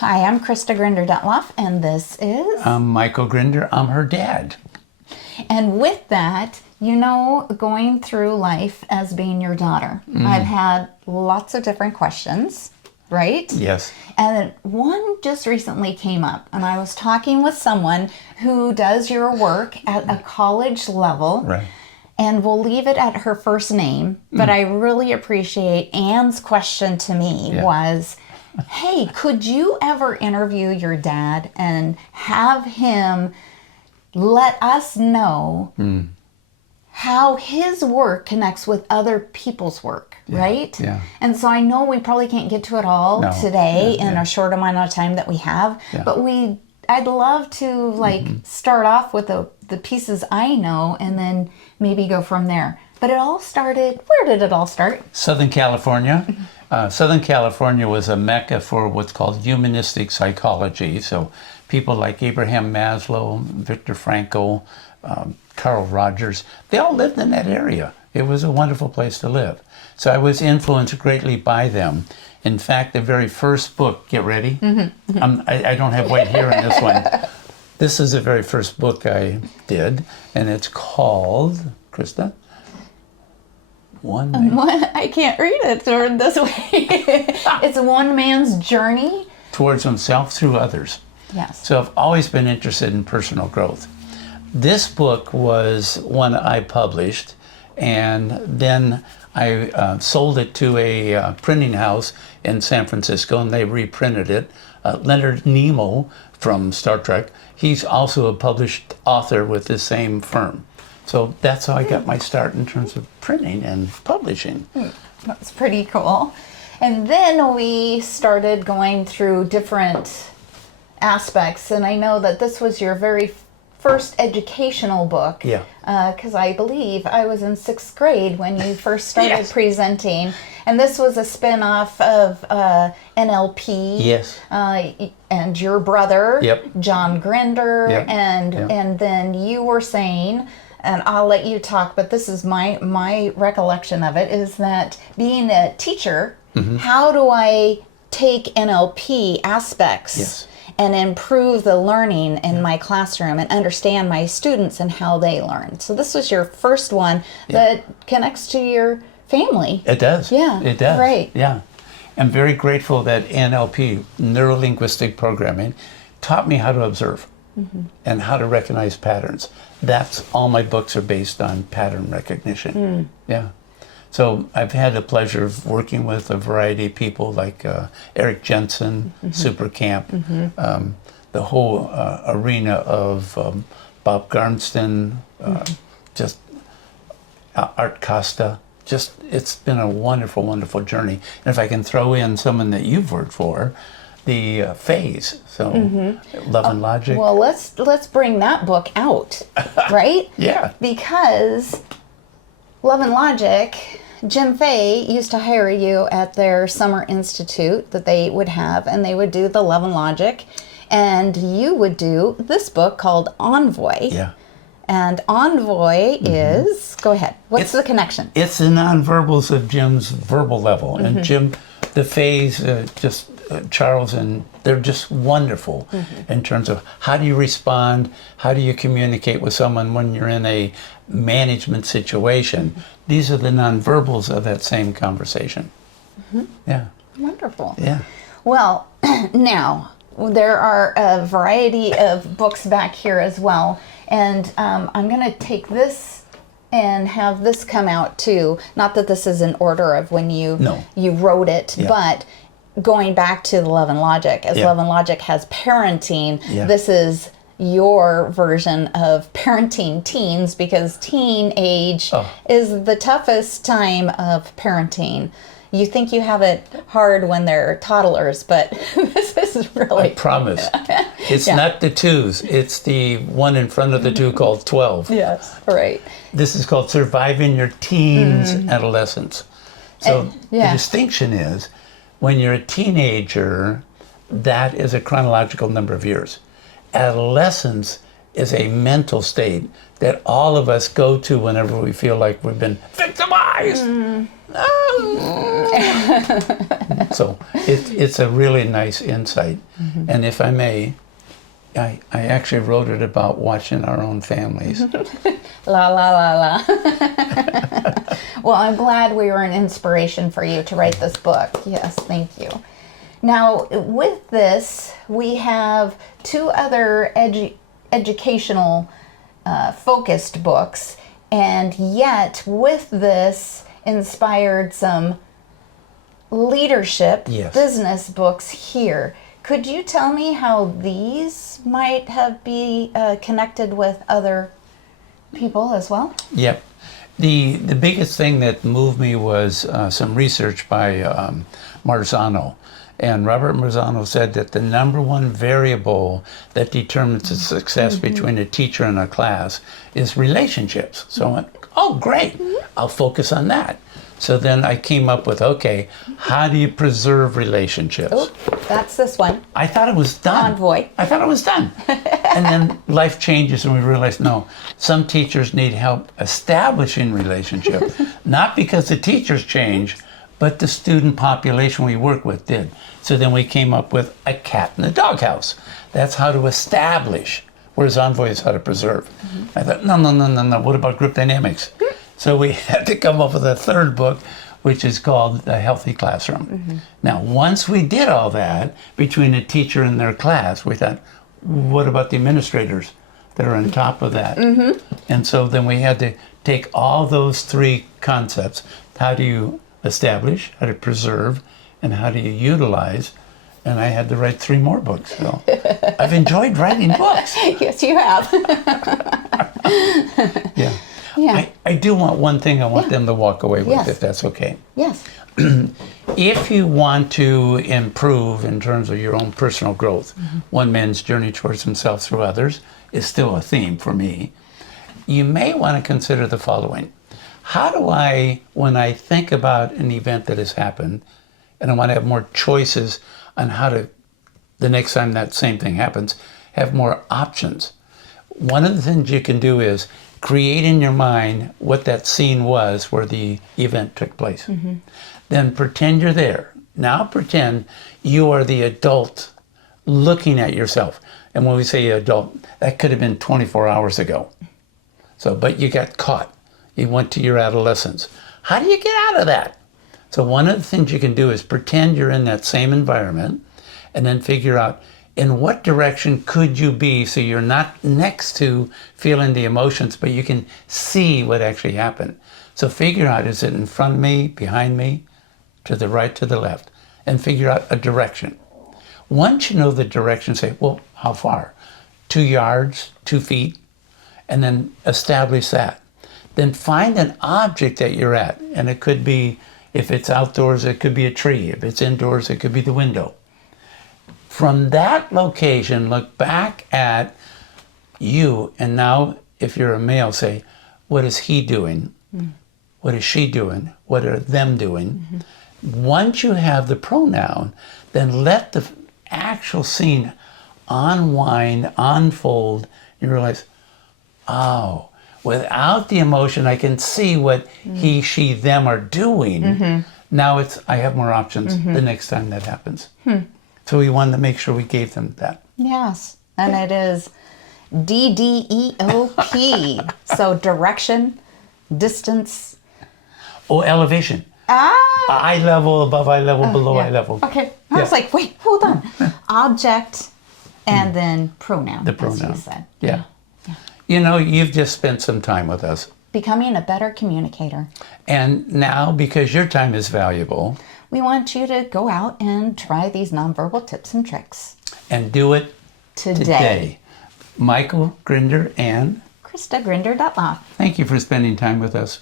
Hi, I'm Krista Grinderlens, and this is... I'm Michael Grinder. I'm her dad. And with that, going through life as being your daughter, I've had lots of different questions, right? Yes. And one just recently came up, and I was talking with someone who does your work at a college level. Right. And we'll leave it at her first name, but I really appreciate Anne's question to me was, hey, could you ever interview your dad and have him let us know how his work connects with other people's work, right? Yeah. And so I know we probably can't get to it all today in a short amount of time that we have, but I'd love to start off with the pieces I know and then maybe go from there. But it all started, where did it all start? Southern California. Southern California was a mecca for what's called humanistic psychology. So people like Abraham Maslow, Viktor Frankl, Carl Rogers, they all lived in that area. It was a wonderful place to live. So I was influenced greatly by them. In fact, the very first book, get ready? I don't have white hair in this one. This is the very first book I did, and it's called, Krista? I can't read it this way. It's one man's journey towards himself through others. Yes. So I've always been interested in personal growth. This book was one I published, and then I sold it to a printing house in San Francisco, and they reprinted it. Leonard Nimoy from Star Trek, he's also a published author with the same firm. So that's how I got my start in terms of printing and publishing. That's pretty cool. And then we started going through different aspects, and I know that this was your very first educational book. Yeah. Because I believe I was in 6th grade when you first started presenting, and this was a spin-off of NLP. Yes. And your brother, Yep. John Grinder, Yep. and then you were saying, and I'll let you talk, but this is my recollection of it, is that being a teacher, how do I take NLP aspects and improve the learning in my classroom and understand my students and how they learn? So this was your first one that connects to your family. It does. Yeah. It does. Right. Yeah. I'm very grateful that NLP, neuro-linguistic programming, taught me how to observe and how to recognize patterns. That's all my books are based on, pattern recognition. Yeah. So I've had the pleasure of working with a variety of people like Eric Jensen, Supercamp, the whole arena of Bob Garnston, just Art Costa. Just, it's been a wonderful, wonderful journey. And if I can throw in someone that you've worked for, the phase, so Love and Logic. Well, let's bring that book out, right? Yeah. Because Love and Logic, Jim Fay used to hire you at their summer institute that they would have, and they would do the Love and Logic, and you would do this book called Envoy. Yeah. And Envoy is, go ahead, what's the connection? It's the nonverbals of Jim's verbal level. And Jim, the Fays, Charles, and they're just wonderful in terms of how do you respond, how do you communicate with someone when you're in a management situation. These are the nonverbals of that same conversation. Yeah. Wonderful. Yeah. Well, now, there are a variety of books back here as well, and I'm going to take this and have this come out too. Not that this is in order of when you wrote it, but going back to the Love and Logic, as Love and Logic has parenting, this is your version of parenting teens, because teen age is the toughest time of parenting. You think you have it hard when they're toddlers, but this is really... I promise. It's not the twos. It's the one in front of the two called 12. Yes, right. This is called Surviving Your Teens Adolescence. So the distinction is, when you're a teenager, that is a chronological number of years. Adolescence is a mental state that all of us go to whenever we feel like we've been victimized. So it's a really nice insight. And if I may, I actually wrote it about watching our own families. La la la la. Well, I'm glad we were an inspiration for you to write this book. Yes, thank you. Now, with this, we have 2 other educational focused books, and yet with this inspired some leadership business books here. Could you tell me how these might have be connected with other people as well? Yep. The biggest thing that moved me was some research by Marzano. And Robert Marzano said that the number one variable that determines the success between a teacher and a class is relationships. So I went, oh, great, I'll focus on that. So then I came up with, okay, how do you preserve relationships? Oh, that's this one. I thought it was done. Envoy. I thought it was done. And then life changes and we realized, no, some teachers need help establishing relationships, not because the teachers change, but the student population we work with did. So then we came up with a cat in the doghouse. That's how to establish, whereas Envoy is how to preserve. I thought, no, what about group dynamics? So we had to come up with a third book, which is called The Healthy Classroom. Now, once we did all that between a teacher and their class, we thought, what about the administrators that are on top of that? And so then we had to take all those 3 concepts. How do you establish, how to preserve, and how do you utilize? And I had to write 3 more books. So I've enjoyed writing books. Yes, you have. Yeah. Yeah. I do want one thing I want them to walk away with, if that's okay. Yes. If you want to improve in terms of your own personal growth, one man's journey towards himself through others is still a theme for me. You may want to consider the following. How do I, when I think about an event that has happened, and I want to have more choices on how to, the next time that same thing happens, have more options? One of the things you can do is create in your mind what that scene was where the event took place. Then pretend you're there. Now pretend you are the adult looking at yourself. And when we say adult, that could have been 24 hours ago. So, but you got caught. You went to your adolescence. How do you get out of that? So one of the things you can do is pretend you're in that same environment and then figure out in what direction could you be so you're not next to feeling the emotions, but you can see what actually happened. So figure out, is it in front of me, behind me, to the right, to the left, and figure out a direction. Once you know the direction, say, well, how far? 2 yards, 2 feet, and then establish that. Then find an object that you're at, and it could be, if it's outdoors, it could be a tree. If it's indoors, it could be the window. From that location, look back at you, and now, if you're a male, say, what is he doing? What is she doing? What are them doing? Once you have the pronoun, then let the actual scene unwind, unfold. You realize, oh, without the emotion, I can see what he, she, them are doing. Now I have more options the next time that happens. So we wanted to make sure we gave them that. Yes, and it is DDEOP. So direction, distance. Oh, elevation. Eye level, above eye level, below eye level. Okay, I was like, wait, hold on. Object, and then pronoun. The pronoun. As you said. Yeah. You know, you've just spent some time with us. Becoming a better communicator. And now, because your time is valuable, we want you to go out and try these nonverbal tips and tricks. And do it today. Michael Grinder and Krista Grinder.law. Thank you for spending time with us.